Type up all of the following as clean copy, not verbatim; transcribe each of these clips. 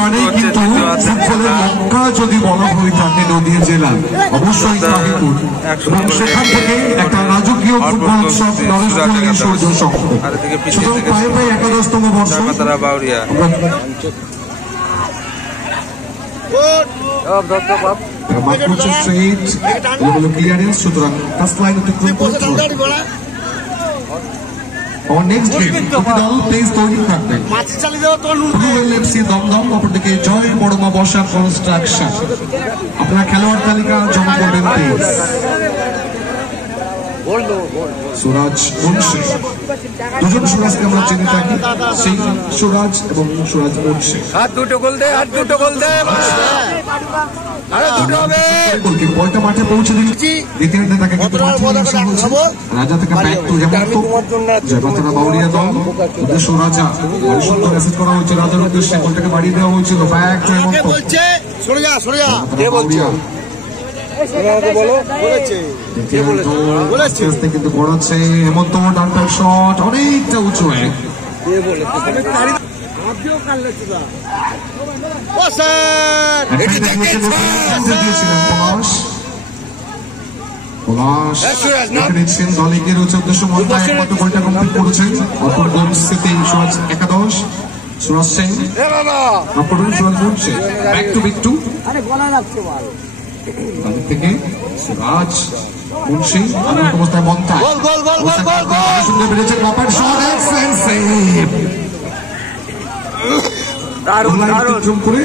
মানে কিন্তু ফুটবলের মক্কা যদি বলা হয়ে থাকে নদীয়া জেলা অবশ্যই কাশীপুর, এবং সেখান থেকে একটা রাজকীয় ফুটবল উৎসব নরেশপল্লী সূর্য সংঘ। সুতরাং পায়ে পায়ে 11তম বর্ষ ক্লিয়ারেন্স। সুতরাং টাচ লাইন অতিক্রম করে Our next game, দল প্লেস তৈরি থাকবে। দমদম, অপরদিকে জয় বড়মা বর্ষা কনস্ট্রাকশন। আপনারা খেলোয়াড় তালিকা জমা করবেন প্লিজ। সুরাজ মুন্সি, দুজন সুরাজকে আমরা চিনে থাকি, সেই সুরাজ এবং সুরাজ মুন্সি। বলটা মাঠে পৌঁছে দিচ্ছি, দ্বিতীয় তাকে রাজা থেকে ব্যাক টু জয়পাতরা বাউরিয়া দল উদ্দেশ্য রাজা। সুন্দর মেসেজ করা হয়েছে রাজার উদ্দেশ্যে, বলটাকে বাড়িয়ে দেওয়া হয়েছিল ব্যাক টু হেমন্ত। কিন্তু পড়াচ্ছে হেমন্ত, ডানটার শট অনেকটা উঁচু হয়ে দলের উদ্দেশ্য একমাত্র গোলটা কমপ্লিট করেছেন অপর সুরাজ একাদশ, সুরাজ সিং সুরাজ মুন্সি ব্যাক টু বিগ টু থেকে সুরাজ মুন্সি অবস্থায় মন্তা সুন্দর বেড়েছে করে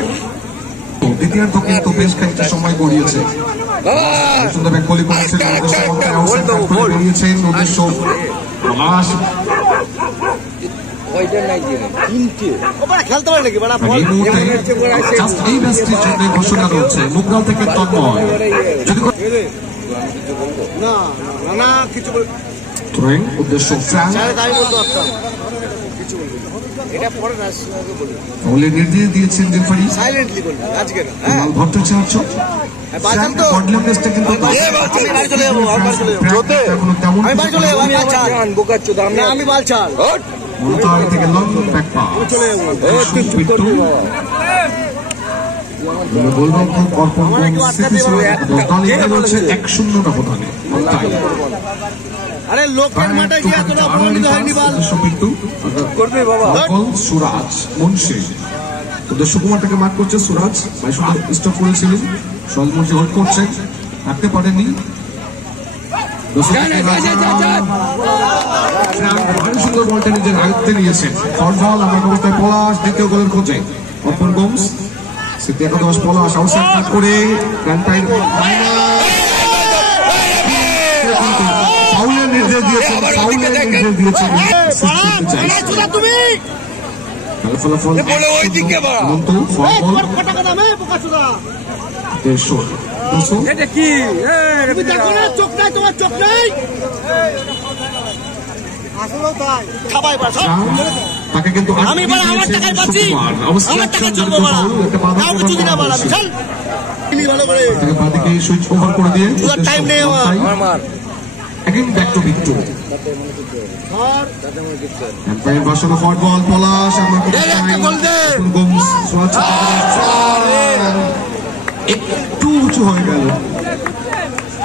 দ্বিতীয়ার্ধ কিন্তু বেশ খানিকটা সময় গড়িয়েছে। সুন্দর ব্যাকলি করেছেন উদ্দেশ্য পলাশ ঘোষণা রয়েছে মুগরাল থেকে তন্ময় উদ্দেশ্য নির্দেশ দিয়েছেন রেফারি ভট্টাচার্য। থেকে লন্ডন ব্যাক গোলরক্ষক অর্পণ রয়েছে 1-0 ব্যবধানে। সুরাজ মুন্সি ওদের সুকুমারটাকে মার্ক করছে, সুরাজ ভাই সুন্দর স্টপ করেছিলেন, সুরাজ মুন্সি হোল্ড করছেন, রাখতে পারেনি। সুন্দর বলটা নিজের আয়ত্তে নিয়েছেন, শর্ট বল আমার অবস্থায় পলাশ দ্বিতীয় গোলের খোঁজে অর্পণ গোমস স্মৃতি একাদশ পলাশ আউটসাইড কাট করে ফাউলের নির্দেশ দিয়েছেন, ফলাফল তাকে কিন্তু সুইচ ওভার করে দিয়ে ব্যাক টু বিগ টু বল পলাশ একটু উঁচু হয়ে গেল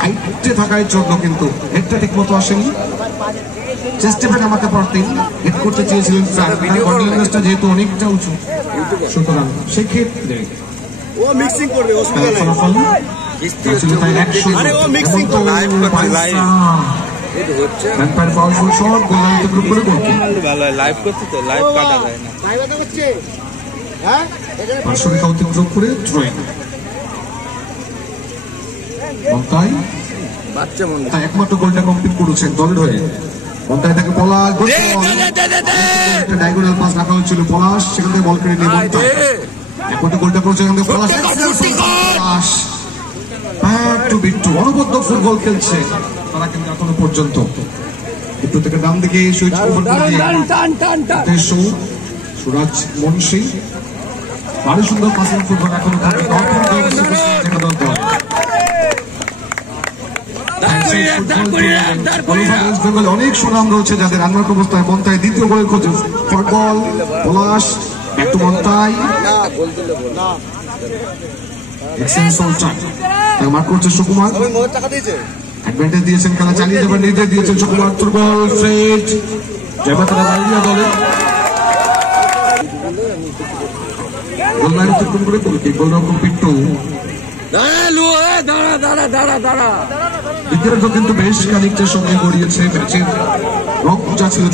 হাইটে থাকার জন্য, কিন্তু হেডটা ঠিক মতো আসেনি। চেষ্টা পেয়ে আমাকে পারতেন, হেড করতে চেয়েছিলেন যেহেতু অনেকটা উঁচু, সুতরাং সেক্ষেত্রে ও মিক্সিং করবে ফলাফল অতিক্রম করে একমাত্র গোলটা কমপ্লিট করেছেন দলের হয়ে। মন্তায় তাকে পলাশ ডায়াগোনাল পাস রাখা হয়েছিল, পলাশ সেখান থেকে বল কেড়ে নিয়ে একমাত্র গোলটা করেছে পলাশ। অনবদ্য ফুটবল খেলছে তারা কিন্তু এখনো পর্যন্ত। একটু থেকে ডান দিকে সুরাজ মুন্সি ভারী সুন্দর পাসিং ফুটবল এখনো অনেক সুনাম রয়েছে যাদের রান্নার অবস্থায় মন্তায় দ্বিতীয় গোলের খোঁজে ফুটবল পলাশ একটু মন্তাই মার্ক করছে সুকুমার, অ্যাডভান্টেজ দিয়েছেন, খেলা চালিয়ে যাবার নির্দেশ দিয়েছেন সুকুমার। বল ফ্রেড জয়মাতারা বাউরিয়া দলে গোললাইন অতিক্রম করে গোলকে গোলরক্ষক পিট্টু দ্বিতীয়ার্ধ কিন্তু বেশ খানিকটা সময় গড়িয়েছে। ম্যাচের রংটা ছিল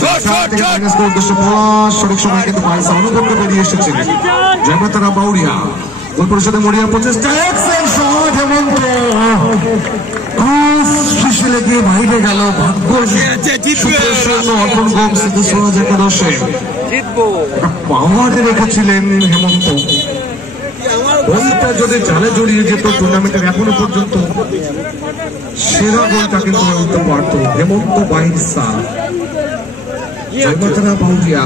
উদ্দেশ্য পলাশ, সঠিক সময় কিন্তু পায়সা অনুপন্ন বেরিয়ে এসেছিলেন। জয়মাতারা বাউরিয়া গোল পরিষদে মরিয়া প্রচেষ্টা, হেমন্ত লেগে বাইরে গেল। ভাগ্য অর্পণ গোম সিদ্ধু সোনাজ একাদশে পাওয়ারে রেখেছিলেন হেমন্ত। গোলটা যদি জালে জড়িয়ে যেত টুর্নামেন্টের এখনো পর্যন্ত সেরা গোলটা কিন্তু হতে পারত। হেমন্ত বাইরসা, জয়মাতারা বাউরিয়া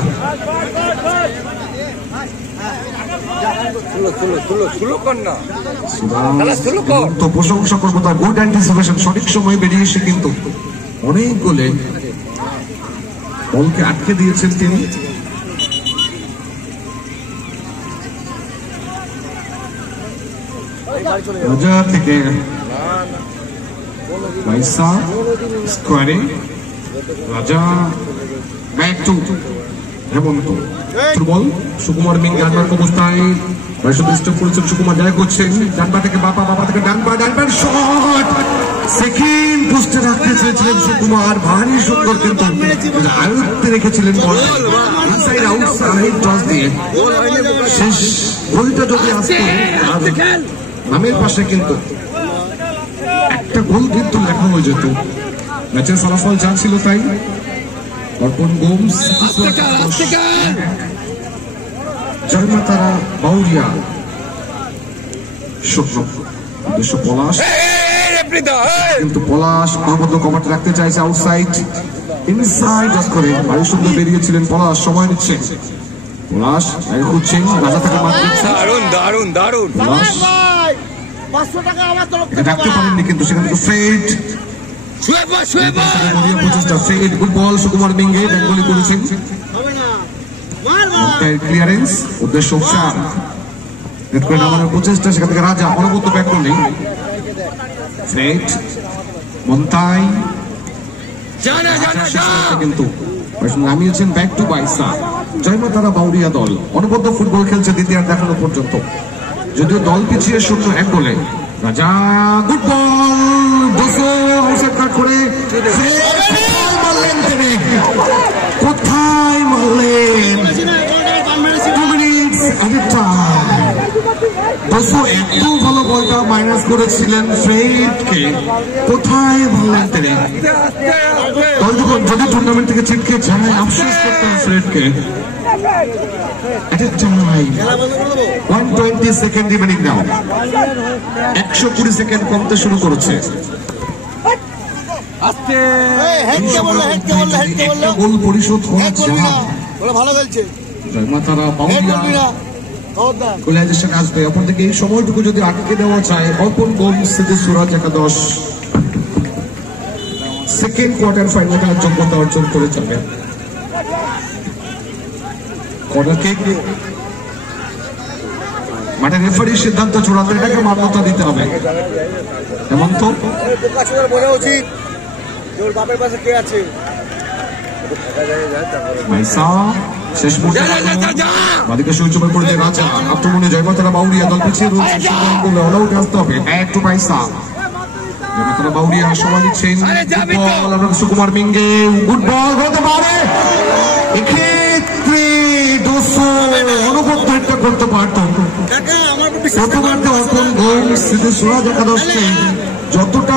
প্রশংসা করবো তার গুড অ্যান্টিসিপেশন, সঠিক সময় বেরিয়ে এসে কিন্তু অনেক গোলে বলকে আটকে দিয়েছেন তিনি। রাজা থেকে বাইসা স্কোয়ারে, Raja back to Hemanta. Football Sukumar মিন ডানবার অবস্থায় ডিস্টার্ব করেছেন সুকুমার, জয় করছেন ডানবা থেকে বাবা, বাবা থেকে ডানবা, ডানবার শট সেকেন্ড পোস্টে রাখতে চেয়েছিলেন সুকুমার, ভারী সুন্দর কিন্তু আয়ত্তে রেখেছিলেন বল ইনসাইড আউটসাইড টস দিয়ে। শেষ গোলটা যদি আসতো নামের পাশে কিন্তু একটা গোল কিন্তু লেখা হয়ে যেত। ম্যাচের ফলাফল যা ছিল তাই। অর্পণ গোম জয়মাতারা বাউরিয়া উদ্দেশ্য পলাশ, কিন্তু পলাশ অনবদ্য কভারটা রাখতে চাইছে আউটসাইড ইনসাইড করে ভারী সুন্দর বেরিয়েছিলেন পলাশ, সময় নিচ্ছে পলাশ খুঁজছেন রাজা থেকে ডাকতে পারেননি কিন্তু সেখান থেকে ফ্রেড গুড বল সুকুমার মিঙ্গে বেঙ্গলি করেছেন ক্লিয়ারেন্স উদ্দেশ্য নামানোর প্রচেষ্টা, সেখান থেকে রাজা অনবদ্য ব্যাক করলেন ফ্রেড মন্তাই কিন্তু নামিয়েছেন ব্যাক টু বাইসা। জয়মাতারা বাউরিয়া দল অনবদ্য ফুটবল খেলছে দ্বিতীয়ার্ধ এখনো পর্যন্ত, যদিও দল পিছিয়ে 0-1 গোলে। রাজা গুড বল করে মারলেন তিনি, কোথায় মারলেন? 2 মিনিটস এত ভালো বলটা মাইনাস করেছিলেন ফ্রেডকে, কোথায় মারলেন তিনি? যদি টুর্নামেন্ট থেকে ছিটকে যায় আফসোস করতেন ফ্রেডকে। 120 সেকেন্ড রিমেনিং নাও, 120 সেকেন্ড কমতে শুরু করেছে। গোল পরিশোধ জয়মাতারা বাউরিয়া গোলাইজেশন আসবে, অপরদিকে এই সময়টুকু যদি আটকে দেওয়া যায় অর্পণ গোম সিদ্ধু সুরাজ একাদশ সেকেন্ড কোয়ার্টার ফাইনাল খেলার যোগ্যতা অর্জন করে যাবে। কর্নার কিক, মাঠে রেফারির সিদ্ধান্ত চূড়ান্ত, এটাকে মান্যতা দিতে হবে। হেমন্ত শেষ বাদিকে শৈশবে পড়ে রাজা আক্রমণে জয়মাতারা বাউরিয়া দল পিছিয়ে রয়েছে, অলআউট আসতে হবে। একটু পয়সা জয়মাতারা বাউরিয়া সময় নিচ্ছেন, সুকুমার মিঙ্গে গুড বল হতে পারে, এক্ষেত্রে অনবদ্য একটা করতে পারত। প্রথমার্ধে অর্পণ গোম সিদ্ধু সুরাজ একাদশকে যতটা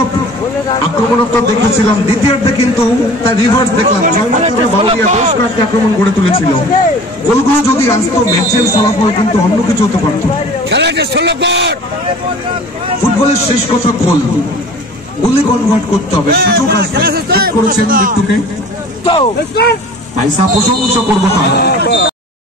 আক্রমণাত্মক দেখেছিলাম, দ্বিতীয়ার্ধে কিন্তু তার রিভার্স দেখলাম। জয়মাতারা বাউরিয়া বেশ কয়েকটি আক্রমণ গড়ে তুলেছিল, গোলগুলো যদি আসতো ম্যাচের ফলাফল কিন্তু অন্য কিছু হতে পারত। ফুটবলের শেষ কথা গোল, গোলে কনভার্ট করতে হবে, সুযোগ আসবে। করেছেন বিট্টুকে, পয়সা প্রশংসা করবো তার।